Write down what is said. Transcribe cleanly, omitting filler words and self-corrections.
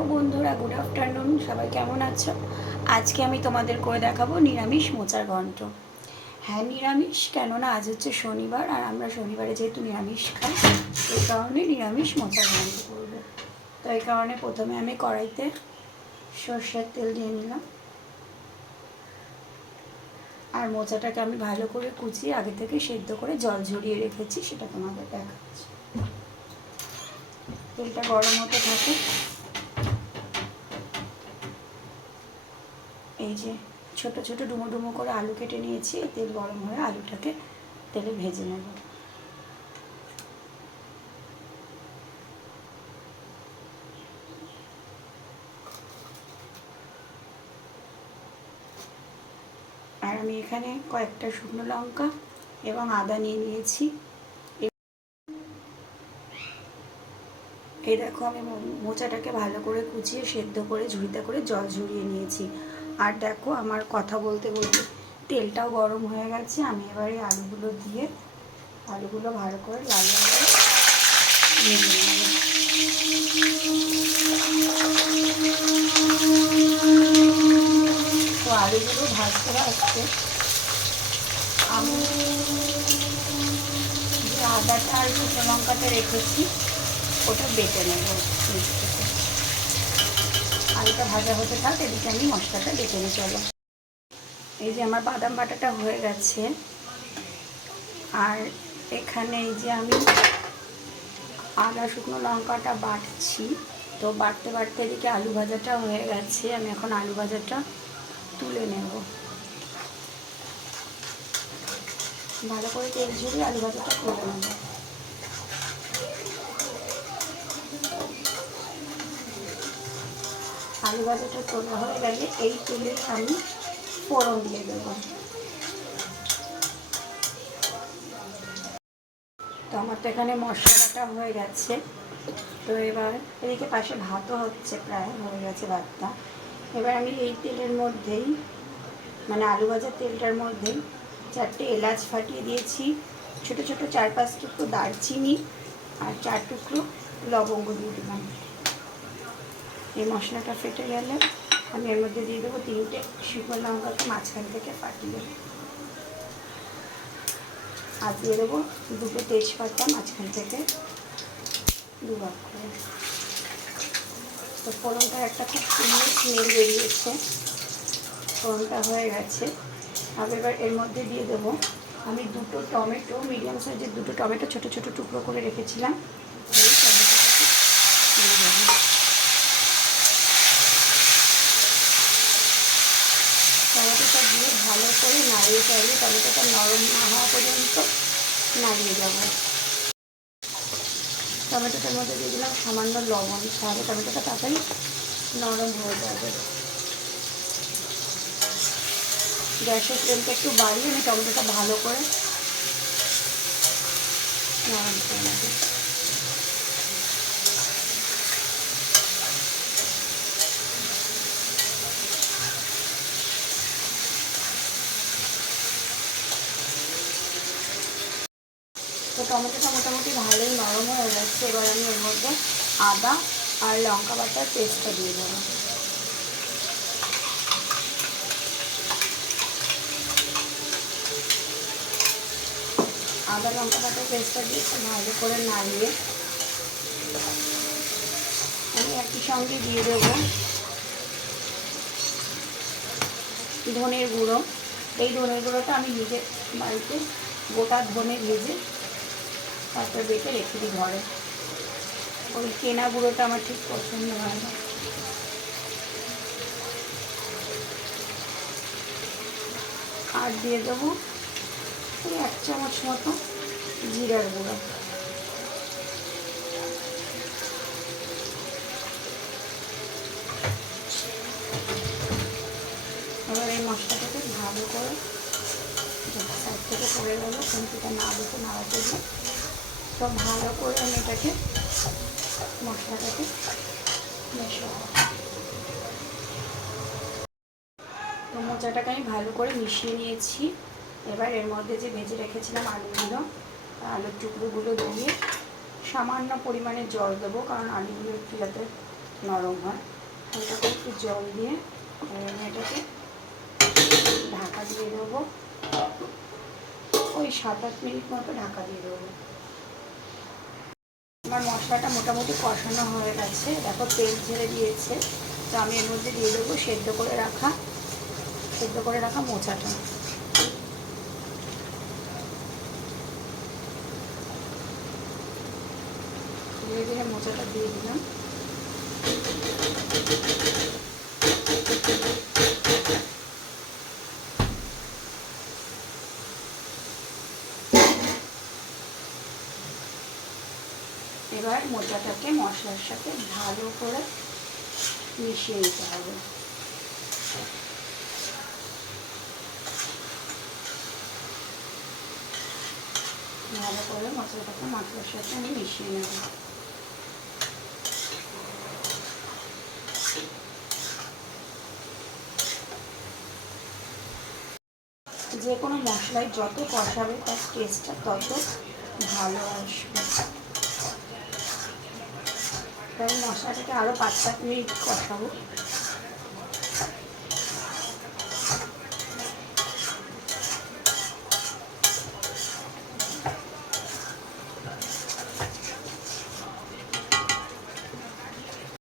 Hello বন্ধুরা, good afternoon. সবাই কেমন আছো? আজকে আমি তোমাদের করে দেখাবো নিরামিষ মোচার ঘন্ট। হ্যাঁ, নিরামিষ, কেননা আজ হচ্ছে শনিবার, আর আমরা শনিবারে যেহেতু নিরামিষ খাই, এই কারণে নিরামিষ মোচার ঘন্ট করবো। তো এই কারণে প্রথমে আমি কড়াইতে সর্ষের তেল দিয়ে নিলাম, আর মোচাটাকে আমি ভালো করে কুচিয়ে আগে থেকে সেদ্ধ করে জল ঝরিয়ে রেখেছি, সেটা তোমাদের দেখাচ্ছি। তেলটা গরম হতে থাকে। এই যে ছোট ছোট ডুমো ডুমো করে আলু কেটে নিয়েছি, তেল গরম হয়ে আলুটাকে তেলে ভেজে নেব। আর আমি এখানে কয়েকটা শুকনো লঙ্কা এবং আদা নিয়ে নিয়েছি। এই দেখো, আমি মোচাটাকে ভালো করে কুচিয়ে সেদ্ধ করে ঝুড়িতে করে জল ঝরিয়ে নিয়েছি। আর দেখো, আমার কথা বলতে বলতে তেলটাও গরম হয়ে গেছে। আমি এবারে আলুগুলো দিয়ে আলুগুলো ভালো করে লাল লাল করে ভেজে নেব। তো আলুগুলো ভাজতে ভাজতে আমি যে আদাটা আর শুকনো লঙ্কাটা রেখেছি ওটা বেটে নেব। আলুটা ভাজা হতে থাক, এদিকে আমি মশলাটা বেটে নিয়ে চলো। এই যে আমার বাদাম বাটাটা হয়ে গেছে, আর এখানে এই যে আমি আদা শুকনো লঙ্কাটা বাটছি। তো বাটতে বাটতে এদিকে আলু ভাজাটা হয়ে গেছে। আমি এখন আলু ভাজাটা তুলে নেব। ভালো করে তেল ঝরিয়ে আলু ভাজাটা তুলে নেব। আলু ভাজাটা তোলা হয়ে গেলে এই তেলে আমি ফোড়ন দিয়ে দেবো। তো আমার তো এখানে মশলাটা হয়ে গেছে। তো এবার এদিকে পাশে ভাতও হচ্ছে, প্রায় হয়ে গেছে ভাতটা। এবার আমি এই তেলের মধ্যেই, মানে আলু ভাজার তেলটার মধ্যেই 4টে এলাচ ফাটিয়ে দিয়েছি, ছোটো ছোটো 4-5 টুকরো দারচিনি আর 4 টুকরো লবঙ্গ দিয়ে দিলাম। এই মশলাটা ফেটে গেলে আমি এর মধ্যে দিয়ে দেবো 3টে শুকনো লঙ্কাকে মাঝখান থেকে ফাটিয়ে, আর দিয়ে দেবো 2টো তেজপাতা মাঝখান থেকে দুভাগ করে। তো ফোড়নটা একটা খুব সুন্দর স্মেল বেরিয়েছে, ফোড়নটা হয়ে গেছে। আমি এবার এর মধ্যে দিয়ে দেবো আমি 2টো টমেটো, মিডিয়াম সাইজের 2টো টমেটো ছোটো ছোটো টুকরো করে রেখেছিলাম। এই টমেটোটাকে দিয়ে দেবো। টমেটোটা দিয়ে ভালো করে নাড়িয়ে চাড়িয়ে টমেটোটা নরম না হওয়া পর্যন্ত নাড়িয়ে যাবো। টমেটোটার মধ্যে দিয়ে দিলাম সামান্য লবণ, তাহলে টমেটোটা তাড়াতাড়ি নরম হয়ে যাবে। গ্যাসের ফ্লেমটা একটু বাড়িয়ে আমি টমেটোটা ভালো করে নরম করে নেব। তো টমেটোটা মোটামুটি ভালোই নরম হয়ে যাচ্ছে। এবার আমি এর মধ্যে আদা আর লঙ্কা বাটার পেস্টটা দিয়ে দেবো। আদা লঙ্কা বাটার পেস্টটা দিয়ে ভালো করে নাড়িয়ে আমি একই সঙ্গে দিয়ে দেবো ধনের গুঁড়ো। এই ধনের গুঁড়োটা আমি নিজে বাড়িতে গোটা ধনে ভেজে তারপর বেটে রেখে দিই ঘরে। ওই কেনা গুঁড়োটা আমার ঠিক পছন্দ হয় না। আর দিয়ে দেবো ওই 1 চামচ মতো জিরার গুঁড়ো। এবার এই মশলাটাকে ভালো করে সাইড থেকে পড়ে গেল, কিন্তু না দিতে নাড়াতে দিই। তো ভালো করে আমি এটাকে মশলাটাকে মেশাবো। তো মোচাটাকে আমি ভালো করে মিশিয়ে নিয়েছি। এবার এর মধ্যে যে ভেজে রেখেছিলাম আলুগুলো, আলুর টুকরোগুলো দিয়ে সামান্য পরিমাণে জল দেবো, কারণ আলুগুলো একটু যাতে নরম হয়। ওটাকে একটু জল দিয়ে আমি এটাকে ঢাকা দিয়ে দেবো, ওই 7-8 মিনিট মতো ঢাকা দিয়ে দেবো। আমার মশলাটা মোটামুটি কষানো হয়ে গেছে, দেখো তেল ছেড়ে দিয়েছে। তো আমি এর মধ্যে দিয়ে দেবো সেদ্ধ করে রাখা মোচাটা। ধীরে ধীরে মোচাটা দিয়ে দিলাম। এবার মোচাটাকে মশলার সাথে ভালো করে মিশিয়ে নিতে হবে। ভালো করে মশলাটাকে মশলার সাথে আমি মিশিয়ে নেব। যে কোনো মশলায় যত কষাবে তার টেস্টটা তত ভালো আসবে। তাই মশলাটাকে আরও 5-7 মিনিট কষাবো।